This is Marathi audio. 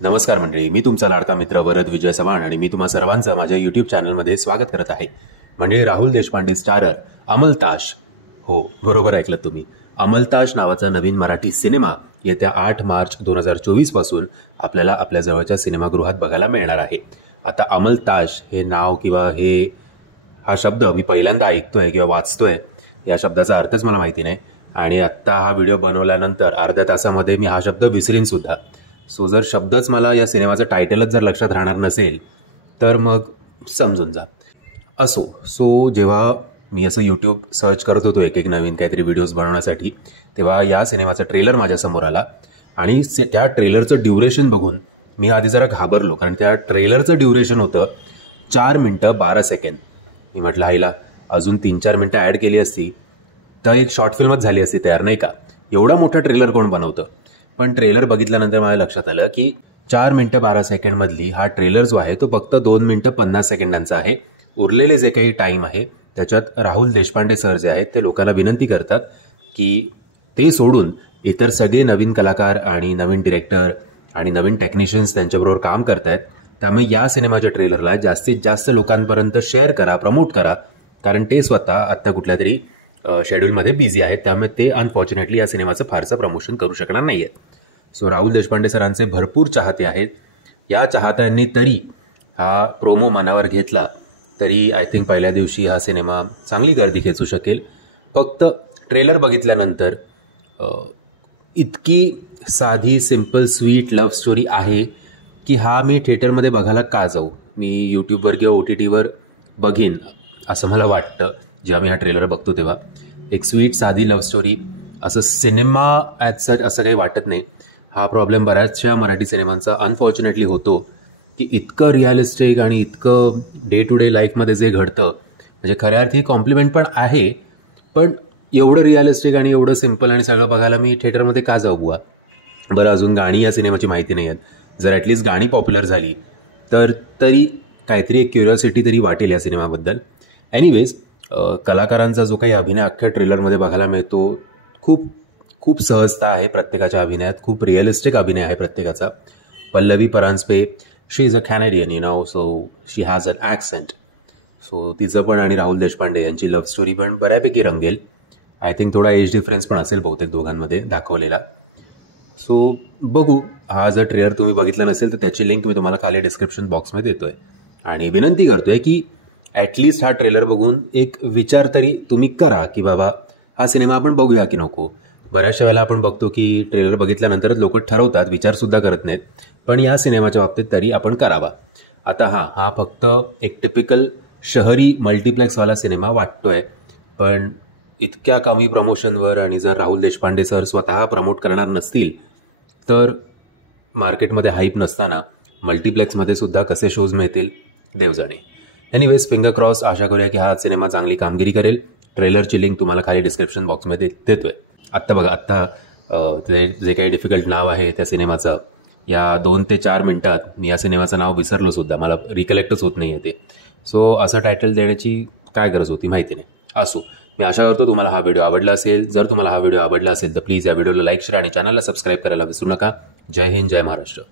नमस्कार मंडळी, मी तुमचा लाडका मित्र वरद विजय चव्हाण आणि मी तुम्हा सर्वांचं माझ्या यूट्यूब चॅनलमध्ये स्वागत करत आहे. मंडळी, राहुल देशपांडे स्टारर अमलताश, हो बरोबर ऐकलं तुम्ही, अमलताश नावाचा नवीन मराठी सिनेमा येत्या 8 मार्च 2024 पासून आपल्याला आपल्या जवळच्या सिनेमागृहात बघायला मिळणार आहे. आता अमलताश हे नाव किंवा हा शब्द मी पहिल्यांदा ऐकतोय किंवा वाचतोय, या शब्दाचा अर्थच मला माहिती नाही आणि आत्ता हा व्हिडिओ बनवल्यानंतर अर्ध्या तासामध्ये मी हा शब्द विसरीन सुद्धा. सो जर शब्दच मला या सिनेमाचं टायटलच जर लक्षात राहणार नसेल तर मग समजून जा. असो, सो जेव्हा मी असं यूट्यूब सर्च करत होतो एक नवीन काहीतरी व्हिडिओज बनवण्यासाठी, तेव्हा या सिनेमाचा ट्रेलर माझ्यासमोर आला आणि त्या ट्रेलरचं ड्युरेशन बघून मी आधी जरा घाबरलो, कारण त्या ट्रेलरचं ड्युरेशन होतं 4 मिनिटं 12 सेकंड. मी म्हटलं आईला अजून 3-4 मिनिटं ॲड केली असती तर एक शॉर्ट फिल्मच झाली असती तयार, नाही का? एवढा मोठा ट्रेलर कोण बनवतं? पण ट्रेलर बघितल्यानंतर मला लक्षात आलं की 4 मिनिटं 12 सेकंडमधली हा ट्रेलर जो आहे तो फक्त 2 मिनिटं 50 सेकंडांचा आहे. उरलेले जे काही टाईम आहे त्याच्यात राहुल देशपांडे सर जे आहेत ते लोकांना विनंती करतात की ते सोडून इतर सगळे नवीन कलाकार आणि नवीन डिरेक्टर आणि नवीन टेक्निशियन्स त्यांच्याबरोबर काम करत आहेत. त्यामुळे या सिनेमाच्या ट्रेलरला जास्तीत जास्त लोकांपर्यंत शेअर करा, प्रमोट करा, कारण ते स्वतः आत्ता कुठल्या तरी शेड्यूलमध्ये बिझी आहेत. त्यामुळे ते अनफॉर्च्युनेटली या सिनेमाचं फारसं प्रमोशन करू शकणार नाही आहेत. सो राहुल देशपांडे सरांचे भरपूर चाहते आहेत. या चाहत्यांनी तरी हा प्रोमो मनावर घेतला तरी आय थिंक पहिल्या दिवशी हा सिनेमा चांगली गर्दी खेचू शकेल. फक्त ट्रेलर बघितल्यानंतर इतकी साधी सिम्पल स्वीट लव्ह स्टोरी आहे की हा मी थिएटरमध्ये बघायला का जाऊ, मी यूट्यूबवर किंवा OTTवर बघीन असं मला वाटतं. जेव्हा मी हा ट्रेलर बघतो तेव्हा एक स्वीट साधी लव्ह स्टोरी, असं सिनेमा ॲज सच असं काही वाटत नाही. हा प्रॉब्लेम बऱ्याचशा मराठी सिनेमांचा अनफॉर्च्युनेटली होतो की इतकं रिअलिस्टिक आणि इतकं डे टू डे लाईफमध्ये जे घडतं, म्हणजे खऱ्या अर्थी कॉम्प्लिमेंट पण आहे, पण एवढं रिअलिस्टिक आणि एवढं सिम्पल आणि सगळं बघायला मी थिएटरमध्ये का जाऊ बुवा? बरं, अजून गाणी या सिनेमाची माहिती नाही आहेत. जर ॲटलिस्ट गाणी पॉप्युलर झाली तर तरी काहीतरी एक क्युरिओसिटी तरी वाटेल या सिनेमाबद्दल. एनिवेज, कलाकारांचा जो काही अभिनय अख्ख्या ट्रेलरमध्ये बघायला मिळतो, खूप खूप सहजता आहे प्रत्येकाच्या अभिनयात, खूप रिअलिस्टिक अभिनय आहे प्रत्येकाचा. Pallavi Paranjpe, she is a Canadian so she has an accent. So तिचं पण आणि राहुल देशपांडे यांची लव्ह स्टोरी पण बऱ्यापैकी रंगेल. आय थिंक थोडा एज डिफरन्स पण असेल बहुतेक दोघांमध्ये दाखवलेला. सो बघू. हा जर ट्रेलर तुम्ही बघितला नसेल तर त्याची लिंक मी तुम्हाला खाली डिस्क्रिप्शन बॉक्समध्ये देतोय आणि विनंती करतोय की ॲटलिस्ट हा ट्रेलर बघून एक विचार तरी तुम्ही करा की बाबा हा सिनेमा आपण बघूया की नको. बऱ्याचशा वेळेला आपण बघतो की ट्रेलर बघितल्यानंतरच लोक ठरवतात, विचारसुद्धा करत नाहीत. पण या सिनेमाच्या बाबतीत तरी आपण करावा. आता हा फक्त एक टिपिकल शहरी मल्टिप्लेक्सवाला सिनेमा वाटतोय, पण इतक्या कमी प्रमोशनवर आणि जर राहुल देशपांडे सर स्वतः प्रमोट करणार नसतील तर मार्केटमध्ये हाईप नसताना मल्टिप्लेक्समध्ये सुद्धा कसे शोज मिळतील देव जाणे. Anyways, finger cross. आशा करूया की हा सिनेमा चांगली कामगिरी करेल. ट्रेलरची लिंक तुम्हाला खाली डिस्क्रिप्शन बॉक्समध्ये देतोय. आत्ता बघा, जे काही डिफिकल्ट नाव आहे त्या सिनेमाचं, या 2 ते 4 मिनिटात मी या सिनेमाचं नाव विसरलो सुद्धा, मला रिकलेक्टच होत नाही आहे ते. सो असं टायटल देण्याची काय गरज होती माहिती नाही. असो, मी आशा करतो तुम्हाला हा व्हिडिओ आवडला असेल. जर तुम्हाला हा व्हिडिओ आवडला असेल तर प्लीज या व्हिडिओला लाईक, शेअर आणि चॅनलला सबस्क्राईब करायला विसरू नका. जय हिंद, जय महाराष्ट्र.